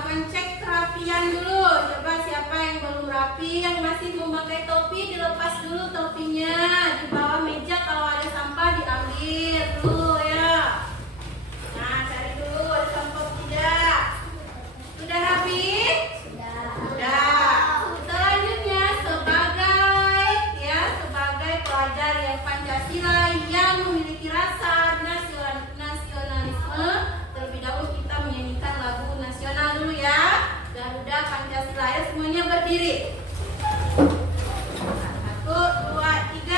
akan cek kerapian dulu. Coba siapa yang belum rapi, yang masih memakai topi, dilepas dulu topinya. Di bawah meja kalau ada sampah diambil dulu ya. Nah, cari dulu ada sampah tidak. Sudah rapi? Sudah. Selanjutnya sebagai pelajar yang Pancasila yang memiliki rasa nasionalisme, terlebih dahulu kita menyanyikan lagu nasional dulu ya. Garuda Pancasila, ya semuanya berdiri. 1, 2, 3.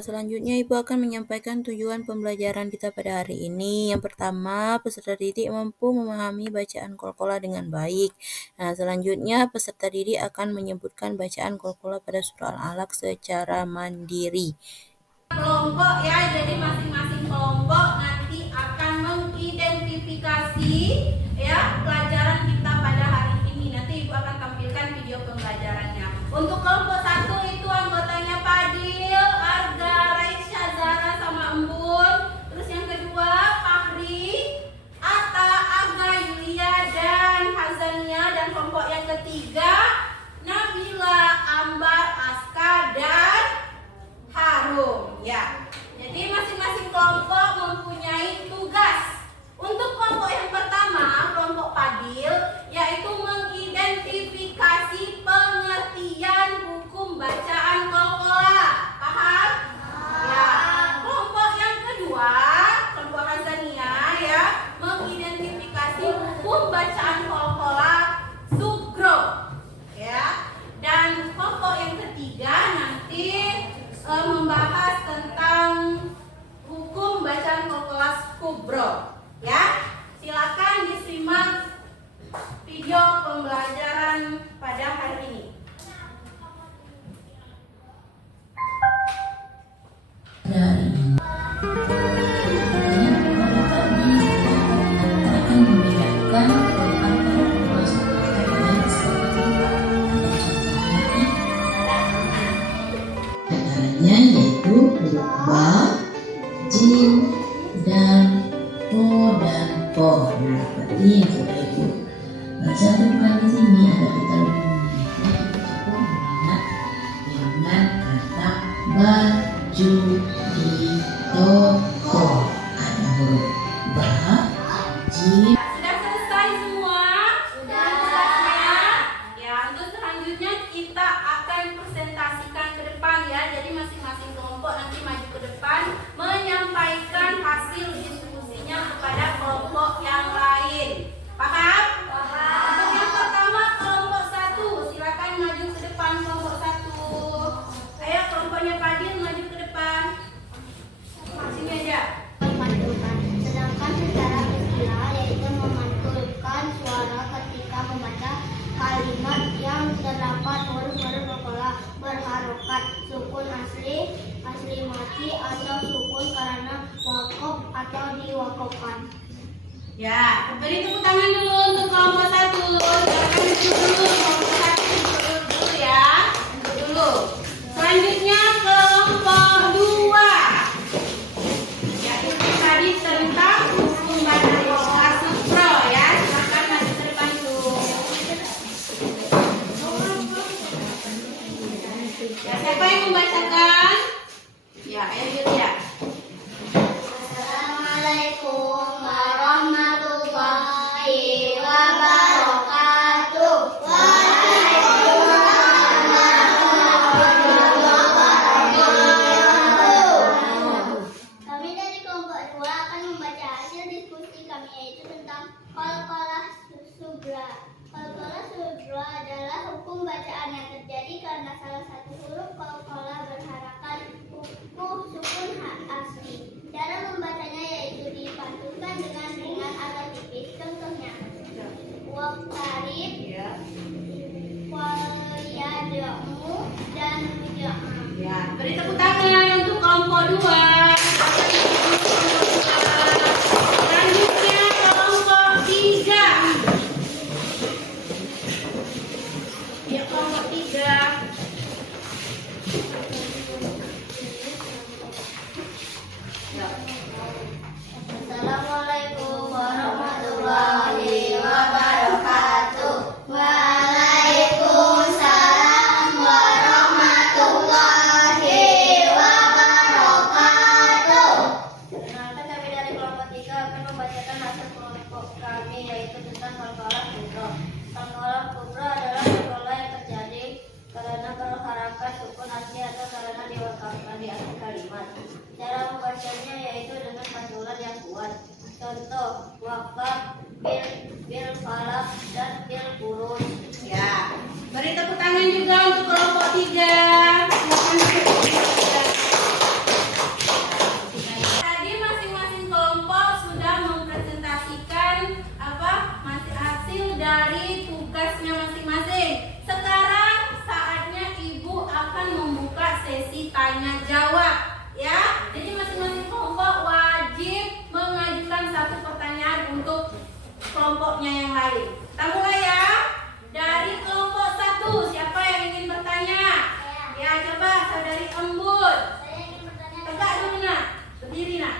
Selanjutnya Ibu akan menyampaikan tujuan pembelajaran kita pada hari ini. Yang pertama, peserta didik mampu memahami bacaan Qalqalah dengan baik. Nah, selanjutnya peserta didik akan menyebutkan bacaan Qalqalah pada surah Al-Alaq secara mandiri. Kelompok ya, jadi masing-masing kelompok nanti akan mengidentifikasi ya pelajaran kita pada hari ini. Nanti Ibu akan tampilkan video pembelajarannya. Untuk kelompok 1 itu anggotanya Fadil, Arga, Raisya, Zara, sama Embun. Terus yang kedua Fahri, Atta, Aga, Yulia, dan Hazania. Dan kelompok yang ketiga Nabila, Ambar, Aska, dan Harum ya. Jadi masing-masing kelompok mempunyai tugas. Untuk kelompok yang pertama, kelompok Fadil, yaitu mengidentifikasi pengertian hukum bacaan Qalqalah. Paham? Ya. Kelompok yang kedua, kelompok Hazania ya, mengidentifikasi hukum bacaan Qalqalah Sugro. Ya. Dan kelompok yang ketiga nanti membahas tentang hukum bacaan Qalqalah Kubro ya. Silakan disimak video pembelajaran pada hari ini. Dari diwakafkan. Ya, beri tepuk tangan dulu untuk kelompok 1. Silakan duduk dulu, kelompok 1 duduk dulu ya. Duduk dulu. Selanjutnya kelompok 2. Yaitu tadi tentang hukum baca Kasupro ya. Silakan maju ke depan dulu. Ya, siapa yang membacakan? Ya, ayo Yulia. Assalamualaikum warahmatullahi wabarakatuh. Kami dari kelompok 2 akan membaca hasil diskusi kami, yaitu tentang qalqalah subra. Qalqalah subra adalah hukum bacaan yang terjadi karena salah satu huruf qalqalah berharakat sukun asli. Cara membacanya yaitu dipantulkan dengan ringan atau tipis. Contohnya, waqtarib, walyad'u, dan ruja'u. Ya, beri tepuk tangan untuk kelompok 2. Selanjutnya kelompok 3. Ya, kelompok 3. Assalamualaikum warahmatullahi wabarakatuh. Waalaikumsalam warahmatullahi wabarakatuh. Perkenalkan, kami dari kelompok 3 akan membacakan hasil kelompok kami, yaitu tentang qalqalah kubra. Qalqalah kubra adalah qalqalah yang terjadi karena berharakat sukun asli atau karena diwakafkan di akhir kalimat. Cara membacanya yaitu dengan pantulan yang kuat. Contoh, wakaf, bil falak, dan bil buruj. Ya, beri tepuk tangan juga untuk kelompok 3. Tadi masing-masing kelompok sudah mempresentasikan hasil dari tugasnya masing-masing. Sekarang saatnya Ibu akan membuka sesi tanya jawab. Ya, jadi masing-masing kelompok wajib mengajukan satu pertanyaan untuk kelompoknya yang lain. Kita mulai ya. Dari kelompok 1, siapa yang ingin bertanya? Ya, coba saudari Embun. Saya ingin bertanya Tegak dulu nak, berdiri nak.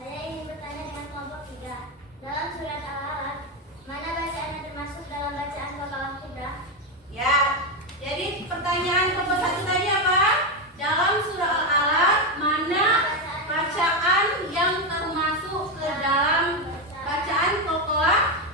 Saya ingin bertanya dengan kelompok 3. Dalam surat Al-Alaq, mana bacaan yang termasuk dalam bacaan qalqalah kubra? Ya, jadi pertanyaan kelompok 1 tadi apa? Dalam surah Al-Alaq, mana bacaan yang termasuk ke dalam bacaan qalqalah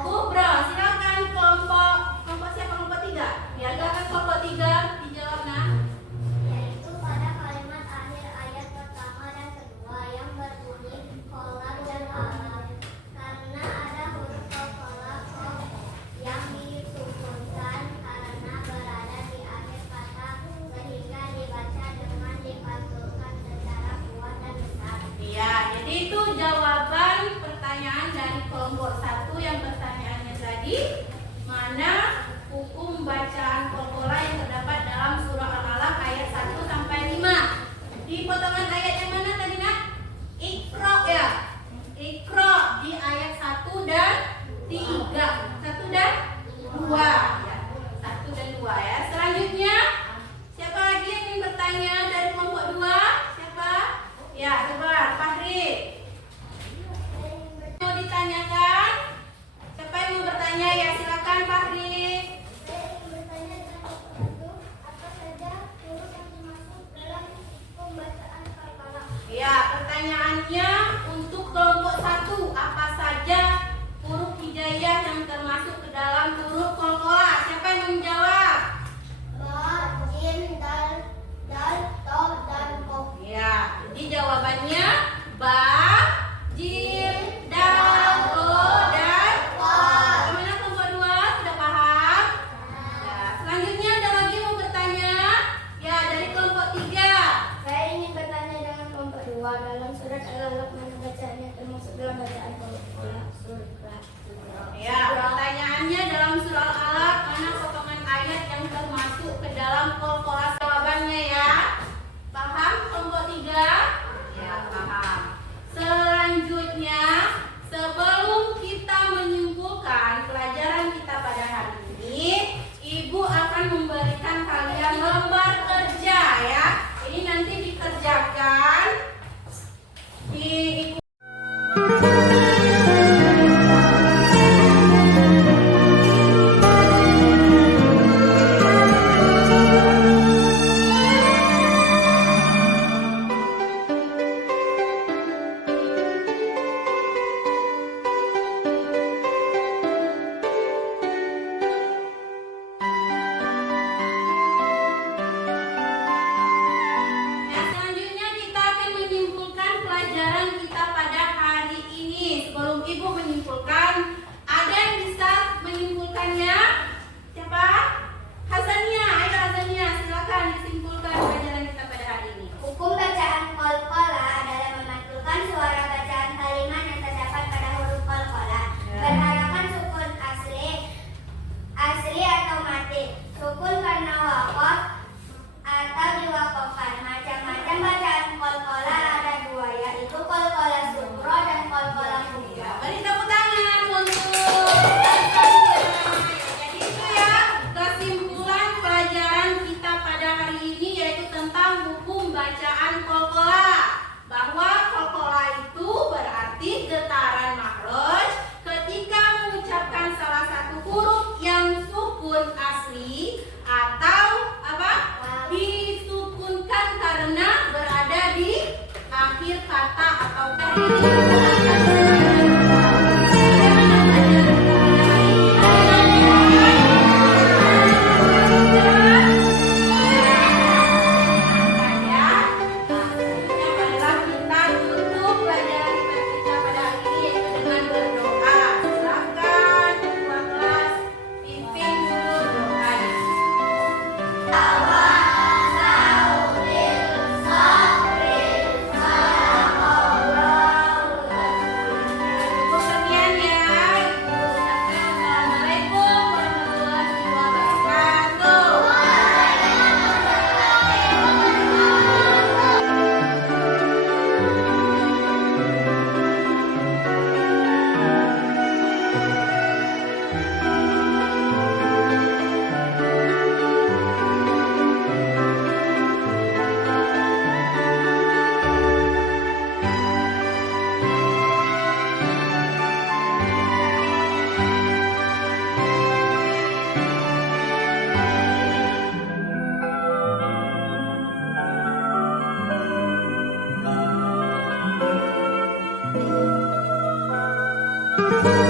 kubra? Silakan kelompok siapa? Kelompok 3. Ya, silakan kelompok 3 dijawab nak. Yaitu pada kalimat akhir ayat pertama dan kedua yang berbunyi qalqalah dan alaq. Karena ada huruf qalqalah yang disukunkan karena berada di akhir kata, sehingga dibaca dengan dipantulkan secara kuat dan besar. Iya, jadi itu jawaban pertanyaan dari kelompok 1 yang pertanyaannya tadi, mana hukum bacaan qalqalah yang terdapat dalam surah Al-Alaq ayat 1 sampai 5. Di potongan ayat yang mana tadi nak? Iqra ya. Iqra di ayat 1 dan 3. 1 dan 2 ya. 1 dan 2 ya. Selanjutnya siapa lagi yang ingin bertanya dari kelompok 2? Siapa? Ya, coba Fahri. Mau ditanyakan? Siapa yang mau bertanya? Ya, silakan Fahri. Saya ingin bertanya dengan kelompok 1, apa saja huruf yang termasuk dalam pembacaan qalqalah? Ya, pertanyaannya untuk kelompok 1, apa saja huruf hijaiyah yang termasuk ke dalam huruf qalqalah? Siapa yang menjawab? Ba, jim, dal, to, dan kof. Ya, jadi jawabannya ba, jim, dal, ko, dan kof. Bagaimana kelompok 2? Sudah paham? Ya, selanjutnya ada lagi mau bertanya? Ya, dari kelompok 3. Saya ingin bertanya dengan kelompok 2. Dalam surat Al-Alaq, mana bacaannya termasuk dalam bacaan qalqalah surah? Ya, pertanyaannya dalam surah ya. Ini nanti dikerjakan di Nah, selanjutnya kita akan menyimpulkan pelajaran kita pada hari ini. Sebelum Ibu menyimpulkan, ada yang bisa menyimpulkannya? Siapa? Hazania, ayo Hazania, silakan disimpulkan pelajaran kita pada hari ini. Hukum bacaan qalqalah adalah memantulkan suara bacaan kalimat yang terdapat pada huruf qalqalah. Berharakan sukun asli atau mati. Sukun karena waqaf atau diwakafkan. Macam-macam bacaan qalqalah ada dua, yaitu qalqalah sughra dan qalqalah kubra. Beri tepuk tangan untuk Jadi itu ya kesimpulan pelajaran kita pada hari ini, yaitu tentang hukum bacaan qalqalah. Bahwa qalqalah itu berarti getaran makhraj ketika mengucapkan salah satu huruf yang sukun asli atau apa? Disukunkan karena berada di akhir kata atau Sekian ya, Ibu ucapkan Assalamualaikum warahmatullahi wabarakatuh. Thank you.